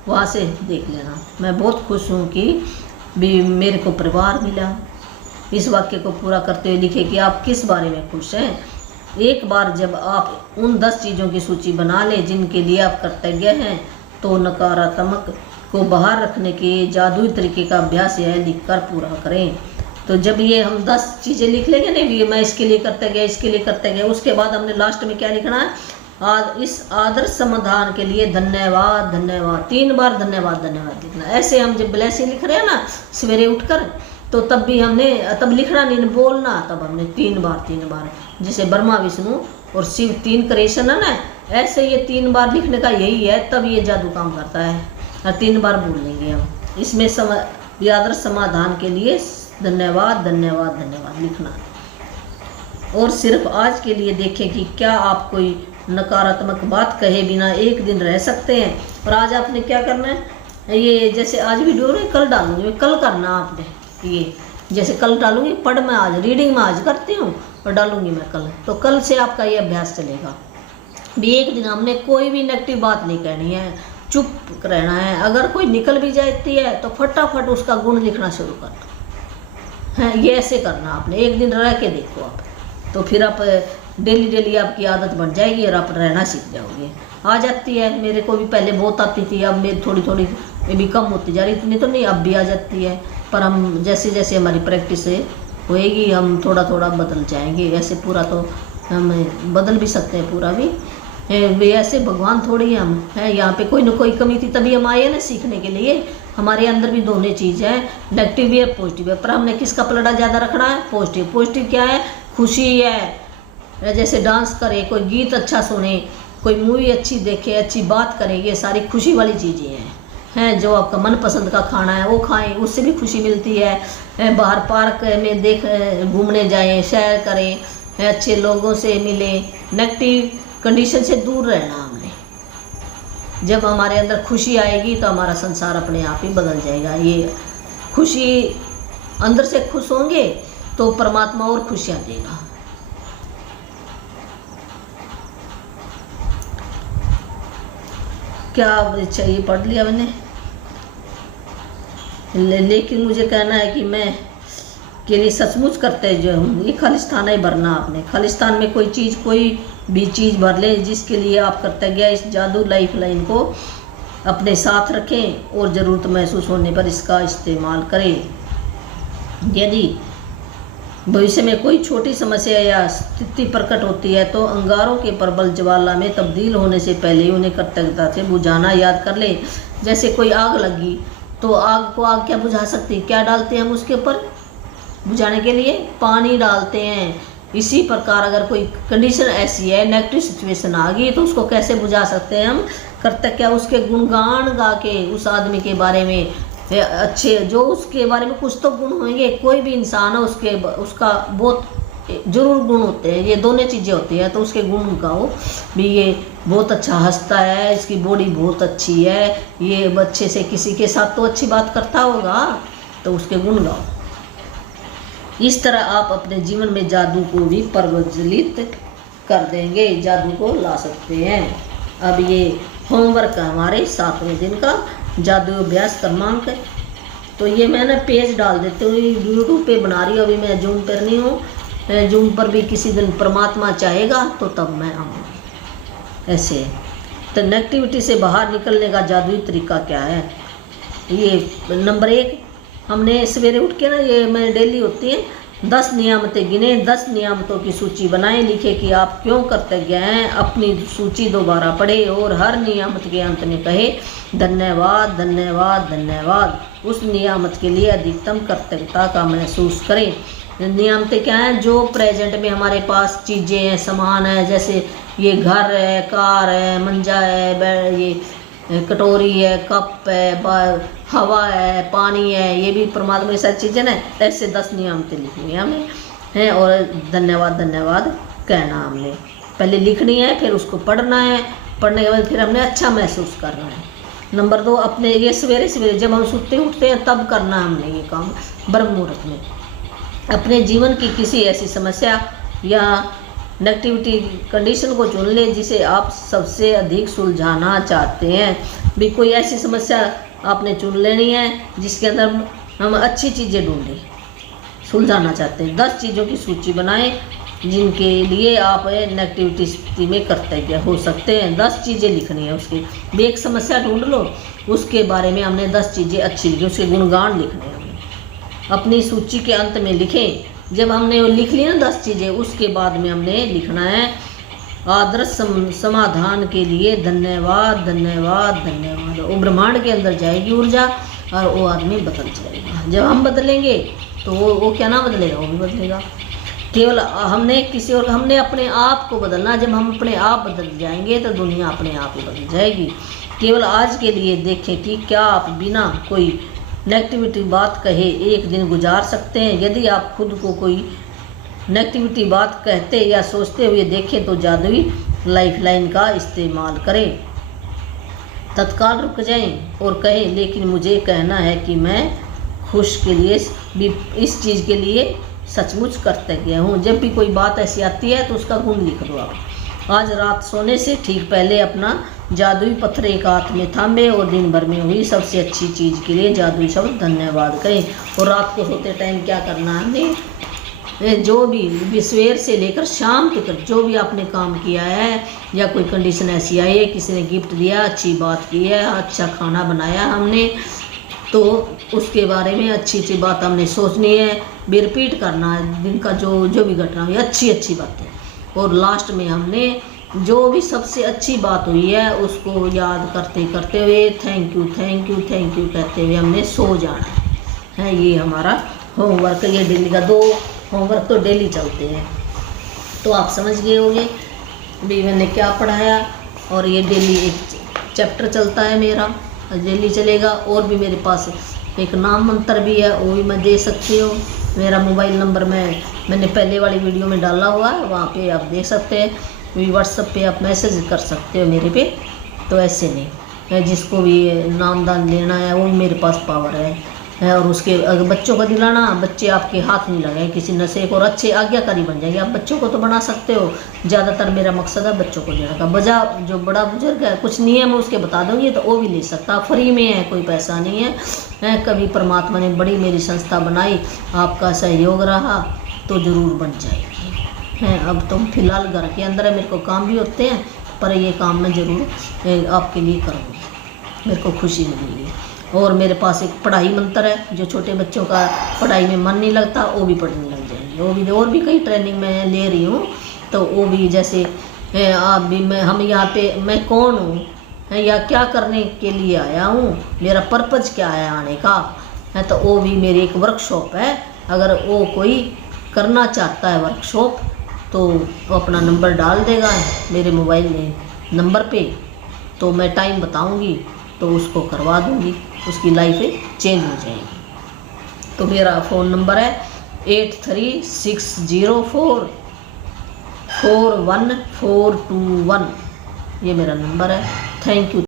वहाँ से देख लेना। मैं बहुत खुश हूँ कि भी मेरे को परिवार मिला। इस वाक्य को पूरा करते हुए लिखे कि आप किस बारे में खुश हैं। एक बार जब आप उन 10 चीज़ों की सूची बना लें जिनके लिए आप कृतज्ञ हैं तो नकारात्मक को बाहर रखने के जादुई तरीके का अभ्यास यह लिखकर पूरा करें। तो जब ये हम 10 चीज़ें लिख लेंगे ना, ये मैं इसके लिए कृतज्ञ, उसके बाद हमने लास्ट में क्या लिखना है? इस आदर्श समाधान के लिए धन्यवाद 3 बार धन्यवाद लिखना। ऐसे हम जब ब्लेसिंग लिख रहे हैं ना सवेरे उठकर, तो तब भी हमने तब लिखना नहीं, बोलना। तब हमने 3 बार जैसे ब्रह्मा विष्णु और शिव 3 क्रिएशन है ना, ऐसे ये 3 बार लिखने का यही है, तब ये जादू काम करता है। और 3 बार बोल लेंगे हम। इसमें आदर्श समाधान के लिए धन्यवाद लिखना। और सिर्फ आज के लिए देखें कि क्या आप कोई नकारात्मक बात कहे बिना एक दिन रह सकते हैं। और आज आपने क्या करना है? ये जैसे आज वीडियो में कल डालूंगी, कल करना आपने। ये जैसे कल डालूंगी, पढ़ मैं आज रीडिंग में आज करती हूँ और डालूंगी मैं कल। तो कल से आपका ये अभ्यास चलेगा। भी एक दिन हमने कोई भी नेगेटिव बात नहीं कहनी है, चुप रहना है। अगर कोई निकल भी जाती है तो फटाफट उसका गुण लिखना शुरू करना है। ये ऐसे करना आपने, एक दिन रह के देखो आप। तो फिर आप डेली डेली आपकी आदत बन जाएगी और आप रहना सीख जाओगे। आ जाती है, मेरे को भी पहले बहुत आती थी, अब मेरी थोड़ी थोड़ी ये भी कम होती जा रही, इतनी तो नहीं, अब भी आ जाती है। पर हम जैसे जैसे हमारी प्रैक्टिस होएगी हम थोड़ा थोड़ा बदल जाएंगे। ऐसे पूरा तो हम बदल भी सकते हैं, पूरा भी वे ऐसे भगवान थोड़ी हम हैं। यहाँ पे कोई ना कोई कमी थी तभी हम आए ना सीखने के लिए। हमारे अंदर भी दोनों चीज़ है, नेगेटिव भी है पॉजिटिव है, पर हमने किसका पलड़ा ज़्यादा रखना है? पॉजिटिव। पॉजिटिव क्या है? खुशी है। जैसे डांस करे, कोई गीत अच्छा सुने, कोई मूवी अच्छी देखे, अच्छी बात करे, ये सारी खुशी वाली चीज़ें हैं। जो आपका मनपसंद का खाना है वो खाएं, उससे भी खुशी मिलती है। बाहर पार्क में घूमने जाएं, सैर करें, अच्छे लोगों से मिलें, नेगेटिव कंडीशन से दूर रहना हमने। जब हमारे अंदर खुशी आएगी तो हमारा संसार अपने आप ही बदल जाएगा। ये खुशी अंदर से खुश होंगे तो परमात्मा और खुशियाँ देगा। क्या चाहिए पढ़ लिया मैंने, लेकिन मुझे कहना है कि मैं के लिए सचमुच करते जो हूँ, ये खालिस्तान है भरना आपने। खालिस्तान में कोई चीज़, कोई भी चीज़ भर ले जिसके लिए आप करते गया। इस जादू लाइफ लाइन को अपने साथ रखें और ज़रूरत महसूस होने पर इसका इस्तेमाल करें। यदि भविष्य में कोई छोटी समस्या या स्थिति प्रकट होती है तो अंगारों के प्रबल ज्वाला में तब्दील होने से पहले ही उन्हें कृतज्ञता से बुझाना याद कर ले। जैसे कोई आग लगी तो आग को आग क्या बुझा सकती है? क्या डालते हैं हम उसके ऊपर बुझाने के लिए? पानी डालते हैं। इसी प्रकार अगर कोई कंडीशन ऐसी है, नेगेटिव सिचुएशन आ गई, तो उसको कैसे बुझा सकते हैं हम? कर्तव्य क्या? उसके गुणगान गा के उस आदमी के बारे में अच्छे, जो उसके बारे में कुछ तो गुण होंगे। कोई भी इंसान है उसका बहुत जरूर गुण होते हैं, ये दोनों चीज़ें होती हैं। तो उसके गुण गाओ भी, ये बहुत अच्छा हंसता है, इसकी बॉडी बहुत अच्छी है, ये अच्छे से किसी के साथ तो अच्छी बात करता होगा, तो उसके गुण गाओ। इस तरह आप अपने जीवन में जादू को भी प्रज्वलित कर देंगे, जादू को ला सकते हैं। अब ये होमवर्क है हमारे 7वें दिन का जादू अभ्यास क्रमांक। तो ये मैंने पेज डाल देती हूँ, यूट्यूब पे बना रही हूँ, अभी मैं जूम पर नहीं हूँ। जूम पर भी किसी दिन परमात्मा चाहेगा तो तब मैं आऊँगी। ऐसे तो नेगेटिविटी से बाहर निकलने का जादुई तरीका क्या है? ये नंबर 1, हमने सवेरे उठ के ना, ये मैं डेली होती है, 10 नियामतें गिने, 10 नियामतों की सूची बनाएं, लिखे कि आप क्यों कृतज्ञ हैं। अपनी सूची दोबारा पढ़े और हर नियामत के अंत में कहे धन्यवाद धन्यवाद धन्यवाद। उस नियामत के लिए अधिकतम कृतज्ञता का महसूस करें। नियामतें क्या हैं? जो प्रेजेंट में हमारे पास चीज़ें हैं, सामान है, जैसे ये घर है, कार है, मंजा है, ये कटोरी है, कप है, हवा है, पानी है, ये भी परमात्मा की सारी चीज़ें ना। ऐसे 10 नियामतें लिखनी है हमें हैं, और धन्यवाद धन्यवाद कहना हमने पहले लिखनी है, फिर उसको पढ़ना है, पढ़ने के बाद फिर हमने अच्छा महसूस करना है। नंबर 2, अपने ये सवेरे सवेरे जब हम सोते उठते हैं तब करना हमने ये काम ब्रह्म मुहूर्त में। अपने जीवन की किसी ऐसी समस्या या नेगेटिविटी कंडीशन को चुन ले जिसे आप सबसे अधिक सुलझाना चाहते हैं। भी कोई ऐसी समस्या आपने चुन लेनी है जिसके अंदर हम अच्छी चीज़ें ढूंढें, सुलझाना चाहते हैं। 10 चीज़ों की सूची बनाएं जिनके लिए आप नेगेटिविटी स्थिति में कृतज्ञ हो सकते हैं। 10 चीज़ें लिखनी है उसकी। भी एक समस्या ढूंढ लो, उसके बारे में हमने 10 चीज़ें अच्छी लिखी, उसके गुणगान लिखने हैं। अपनी सूची के अंत में लिखें। जब हमने लिख लिया ना 10 चीज़ें, उसके बाद में हमने लिखना है आदर्श समाधान के लिए धन्यवाद धन्यवाद धन्यवाद। वो ब्रह्मांड के अंदर जाएगी ऊर्जा और वो आदमी बदल जाएगा। जब हम बदलेंगे तो वो क्या ना बदलेगा, वो भी बदलेगा। केवल हमने किसी और, हमने अपने आप को बदलना। जब हम अपने आप बदल जाएंगे तो दुनिया अपने आप ही बदल जाएगी। केवल आज के लिए देखें कि क्या आप बिना कोई नेगेटिविटी बात कहे एक दिन गुजार सकते हैं। यदि आप खुद को कोई नेगेटिविटी बात कहते या सोचते हुए देखें तो जादुई लाइफलाइन का इस्तेमाल करें। तत्काल रुक जाएं और कहें लेकिन मुझे कहना है कि मैं खुश के लिए भी इस चीज़ के लिए सचमुच कृतज्ञ हूँ। जब भी कोई बात ऐसी आती है तो उसका गुण लिख दो आप। आज रात सोने से ठीक पहले अपना जादुई पत्थर एक हाथ में थामे और दिन भर में हुई सबसे अच्छी चीज़ के लिए जादुई शब्द धन्यवाद कहें। और रात को सोते टाइम क्या करना है, हमने जो भी सवेर से लेकर शाम तक जो भी आपने काम किया है, या कोई कंडीशन ऐसी आई है, किसी ने गिफ्ट दिया, अच्छी बात की है, अच्छा खाना बनाया हमने, तो उसके बारे में अच्छी अच्छी बात हमने सोचनी है, भी रिपीट करना है दिन का जो भी घटना हुई, अच्छी अच्छी बातें। और लास्ट में हमने जो भी सबसे अच्छी बात हुई है उसको याद करते करते हुए thank you thank you thank you कहते हुए हमने सो जाना है। ये हमारा होमवर्क है। ये डेली का 2 होमवर्क तो डेली चलते हैं, तो आप समझ गए होंगे भी मैंने क्या पढ़ाया। और ये डेली एक चैप्टर चलता है मेरा, डेली चलेगा। और भी मेरे पास एक नाम मंत्र भी है, वो भी मैं दे सकती हूँ। मेरा मोबाइल नंबर मैंने पहले वाली वीडियो में डाला हुआ है, वहाँ पे आप देख सकते हैं। भी व्हाट्सएप पे आप मैसेज कर सकते हो मेरे पे, तो ऐसे नहीं, जिसको भी नामदान लेना है वो मेरे पास पावर है। और उसके अगर बच्चों को दिलाना, बच्चे आपके हाथ नहीं लगाए किसी नशे को, और अच्छे आज्ञाकारी बन जाएंगे। आप बच्चों को तो बना सकते हो, ज़्यादातर मेरा मकसद है बच्चों को देने का। जो बड़ा बुजुर्ग है, कुछ नियम उसके बता दूँगी तो वो भी ले सकता, फ्री में है, कोई पैसा नहीं है। कभी परमात्मा ने बड़ी मेरी संस्था बनाई, आपका सहयोग रहा तो ज़रूर बन जाएगी। अब तो फिलहाल घर के अंदर है, मेरे को काम भी होते हैं, पर ये काम मैं ज़रूर आपके लिए करूँगी, मेरे को खुशी मिलेगी। और मेरे पास एक पढ़ाई मंत्र है, जो छोटे बच्चों का पढ़ाई में मन नहीं लगता वो भी पढ़ने लग जाएंगे। वो भी और भी कई ट्रेनिंग मैं ले रही हूँ, तो वो भी जैसे आप भी हम यहाँ पे मैं कौन हूँ या क्या करने के लिए आया हूँ, मेरा पर्पज़ क्या है आने का है, तो वो भी मेरी एक वर्कशॉप है। अगर वो कोई करना चाहता है वर्कशॉप, तो वो अपना नंबर डाल देगा मेरे मोबाइल नंबर पे, तो मैं टाइम बताऊँगी तो उसको करवा दूँगी, उसकी लाइफ चेंज हो जाएगी। तो मेरा फ़ोन नंबर है 8360441421, ये मेरा नंबर है। Thank you.